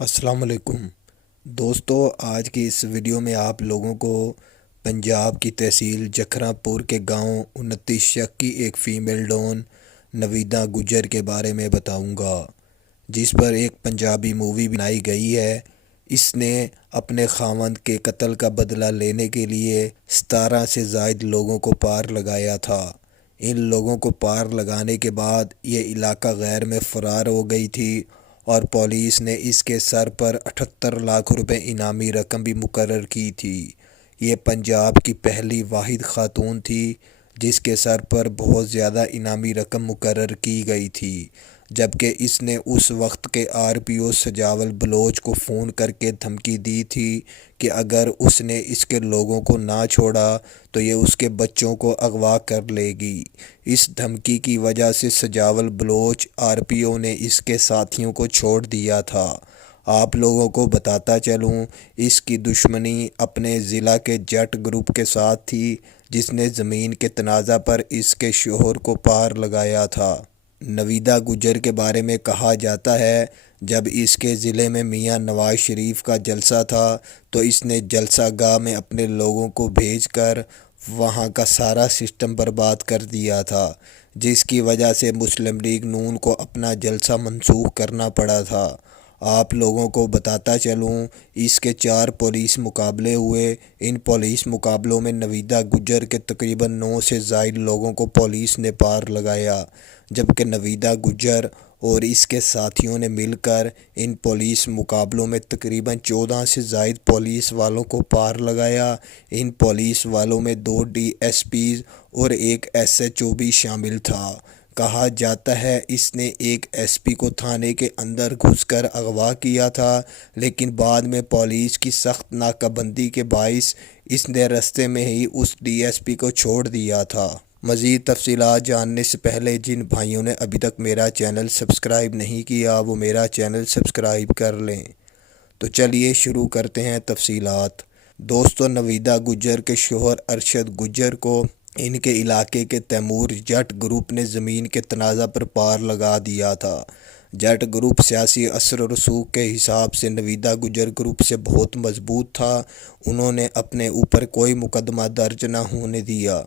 السلام علیکم دوستو، آج کی اس ویڈیو میں آپ لوگوں کو پنجاب کی تحصیل جکھرا پور کے گاؤں 29 شک کی ایک فیمیل ڈون نویدہ گجر کے بارے میں بتاؤں گا، جس پر ایک پنجابی مووی بنائی گئی ہے۔ اس نے اپنے خاوند کے قتل کا بدلہ لینے کے لیے 17 سے زائد لوگوں کو پار لگایا تھا۔ ان لوگوں کو پار لگانے کے بعد یہ علاقہ غیر میں فرار ہو گئی تھی اور پولیس نے اس کے سر پر 78 لاکھ روپے انعامی رقم بھی مقرر کی تھی۔ یہ پنجاب کی پہلی واحد خاتون تھی جس کے سر پر بہت زیادہ انعامی رقم مقرر کی گئی تھی، جبکہ اس نے اس وقت کے RPO سجاول بلوچ کو فون کر کے دھمکی دی تھی کہ اگر اس نے اس کے لوگوں کو نہ چھوڑا تو یہ اس کے بچوں کو اغوا کر لے گی۔ اس دھمکی کی وجہ سے سجاول بلوچ RPO نے اس کے ساتھیوں کو چھوڑ دیا تھا۔ آپ لوگوں کو بتاتا چلوں، اس کی دشمنی اپنے ضلع کے جٹ گروپ کے ساتھ تھی جس نے زمین کے تنازع پر اس کے شوہر کو پار لگایا تھا۔ نویدہ گجر کے بارے میں کہا جاتا ہے جب اس کے ضلع میں میاں نواز شریف کا جلسہ تھا تو اس نے جلسہ گاہ میں اپنے لوگوں کو بھیج کر وہاں کا سارا سسٹم برباد کر دیا تھا، جس کی وجہ سے مسلم لیگ نون کو اپنا جلسہ منسوخ کرنا پڑا تھا۔ آپ لوگوں کو بتاتا چلوں، اس کے 4 پولیس مقابلے ہوئے۔ ان پولیس مقابلوں میں نویدہ گجر کے تقریباً 9 سے زائد لوگوں کو پولیس نے پار لگایا، جبکہ نویدہ گجر اور اس کے ساتھیوں نے مل کر ان پولیس مقابلوں میں تقریباً 14 سے زائد پولیس والوں کو پار لگایا۔ ان پولیس والوں میں 2 DSPs اور ایک SHO بھی شامل تھا۔ کہا جاتا ہے اس نے ایک SP کو تھانے کے اندر گھس کر اغوا کیا تھا، لیکن بعد میں پولیس کی سخت ناکہ بندی کے باعث اس نے رستے میں ہی اس DSP کو چھوڑ دیا تھا۔ مزید تفصیلات جاننے سے پہلے جن بھائیوں نے ابھی تک میرا چینل سبسکرائب نہیں کیا وہ میرا چینل سبسکرائب کر لیں۔ تو چلیے شروع کرتے ہیں تفصیلات۔ دوستو، نویدہ گجر کے شوہر ارشد گجر کو ان کے علاقے کے تیمور جٹ گروپ نے زمین کے تنازع پر پار لگا دیا تھا۔ جٹ گروپ سیاسی اثر و رسوخ کے حساب سے نویدہ گجر گروپ سے بہت مضبوط تھا۔ انہوں نے اپنے اوپر کوئی مقدمہ درج نہ ہونے دیا۔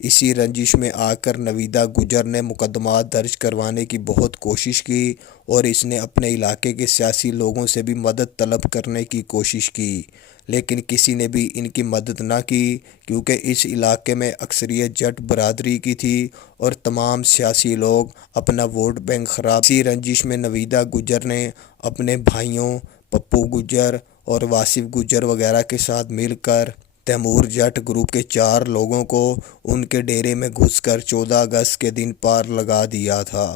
اسی رنجش میں آ کر نویدہ گجر نے مقدمات درج کروانے کی بہت کوشش کی اور اس نے اپنے علاقے کے سیاسی لوگوں سے بھی مدد طلب کرنے کی کوشش کی، لیکن کسی نے بھی ان کی مدد نہ کی کیونکہ اس علاقے میں اکثریت جٹ برادری کی تھی اور تمام سیاسی لوگ اپنا ووٹ بینک خراب۔ اسی رنجش میں نویدہ گجر نے اپنے بھائیوں پپو گجر اور واصف گجر وغیرہ کے ساتھ مل کر تیمور جٹ گروپ کے 4 لوگوں کو ان کے ڈیرے میں گھس کر 14 اگست کے دن پار لگا دیا تھا۔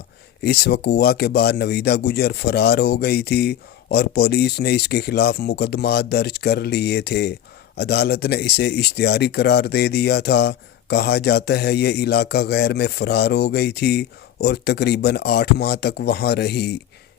اس وقوع کے بعد نویدہ گجر فرار ہو گئی تھی اور پولیس نے اس کے خلاف مقدمات درج کر لیے تھے۔ عدالت نے اسے اشتہاری قرار دے دیا تھا۔ کہا جاتا ہے یہ علاقہ غیر میں فرار ہو گئی تھی اور تقریباً 8 ماہ تک وہاں رہی۔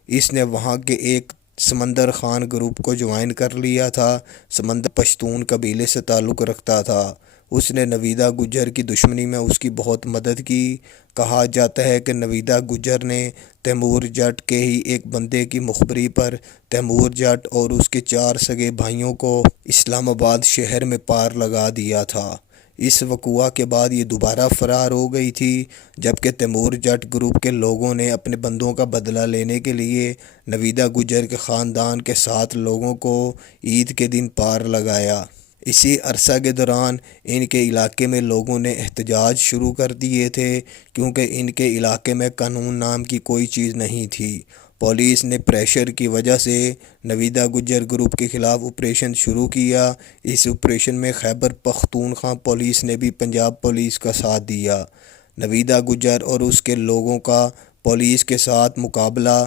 اس نے وہاں کے ایک سمندر خان گروپ کو جوائن کر لیا تھا۔ سمندر پشتون قبیلے سے تعلق رکھتا تھا۔ اس نے نویدہ گجر کی دشمنی میں اس کی بہت مدد کی۔ کہا جاتا ہے کہ نویدہ گجر نے تیمور جٹ کے ہی ایک بندے کی مخبری پر تیمور جٹ اور اس کے 4 سگے بھائیوں کو اسلام آباد شہر میں پار لگا دیا تھا۔ اس وقوع کے بعد یہ دوبارہ فرار ہو گئی تھی، جبکہ تیمور جٹ گروپ کے لوگوں نے اپنے بندوں کا بدلہ لینے کے لیے نویدہ گجر کے خاندان کے 7 لوگوں کو عید کے دن پار لگایا۔ اسی عرصہ کے دوران ان کے علاقے میں لوگوں نے احتجاج شروع کر دیے تھے کیونکہ ان کے علاقے میں قانون نام کی کوئی چیز نہیں تھی۔ پولیس نے پریشر کی وجہ سے نویدہ گجر گروپ کے خلاف آپریشن شروع کیا۔ اس آپریشن میں خیبر پختونخوا پولیس نے بھی پنجاب پولیس کا ساتھ دیا۔ نویدہ گجر اور اس کے لوگوں کا پولیس کے ساتھ مقابلہ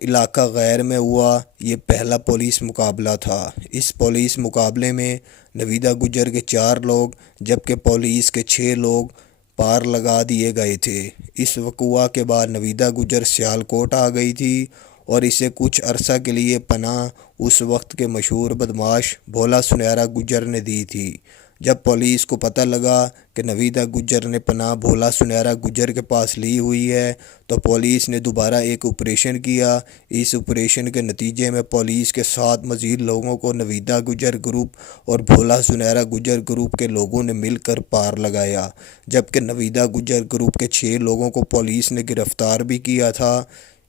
علاقہ غیر میں ہوا۔ یہ پہلا پولیس مقابلہ تھا۔ اس پولیس مقابلے میں نویدہ گجر کے 4 لوگ جبکہ پولیس کے 6 لوگ پار لگا دیے گئے تھے۔ اس وقوع کے بعد نویدہ گجر سیالکوٹ آ گئی تھی اور اسے کچھ عرصہ کے لیے پناہ اس وقت کے مشہور بدماش بھولا سنیرا گجر نے دی تھی، جب پولیس کو پتہ لگا کہ نویدہ گجر نے پناہ بھولا سنیرا گجر کے پاس لی ہوئی ہے تو پولیس نے دوبارہ ایک آپریشن کیا۔ اس آپریشن کے نتیجے میں پولیس کے 7 مزید لوگوں کو نویدہ گجر گروپ اور بھولا سنیرا گجر گروپ کے لوگوں نے مل کر پار لگایا، جبکہ نویدہ گجر گروپ کے 6 لوگوں کو پولیس نے گرفتار بھی کیا تھا۔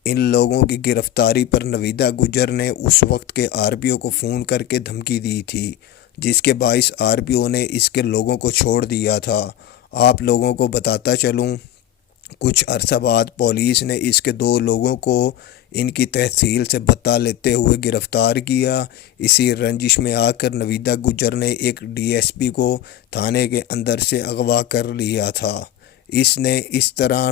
ان لوگوں کی گرفتاری پر نویدہ گجر نے اس وقت کے RPO کو فون کر کے دھمکی دی تھی، جس کے باعث RPO نے اس کے لوگوں کو چھوڑ دیا تھا۔ آپ لوگوں کو بتاتا چلوں، کچھ عرصہ بعد پولیس نے اس کے 2 لوگوں کو ان کی تحصیل سے بھتہ لیتے ہوئے گرفتار کیا۔ اسی رنجش میں آ کر نویدہ گجر نے ایک DSP کو تھانے کے اندر سے اغوا کر لیا تھا۔ اس نے اس طرح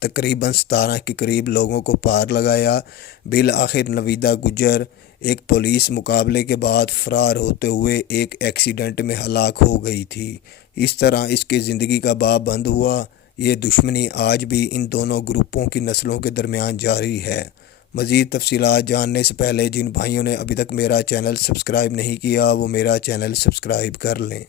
تقریباً 17 کے قریب لوگوں کو پار لگایا۔ بالآخر نویدہ گجر ایک پولیس مقابلے کے بعد فرار ہوتے ہوئے ایک ایکسیڈنٹ میں ہلاک ہو گئی تھی۔ اس طرح اس کی زندگی کا باب بند ہوا۔ یہ دشمنی آج بھی ان دونوں گروپوں کی نسلوں کے درمیان جاری ہے۔ مزید تفصیلات جاننے سے پہلے جن بھائیوں نے ابھی تک میرا چینل سبسکرائب نہیں کیا وہ میرا چینل سبسکرائب کر لیں۔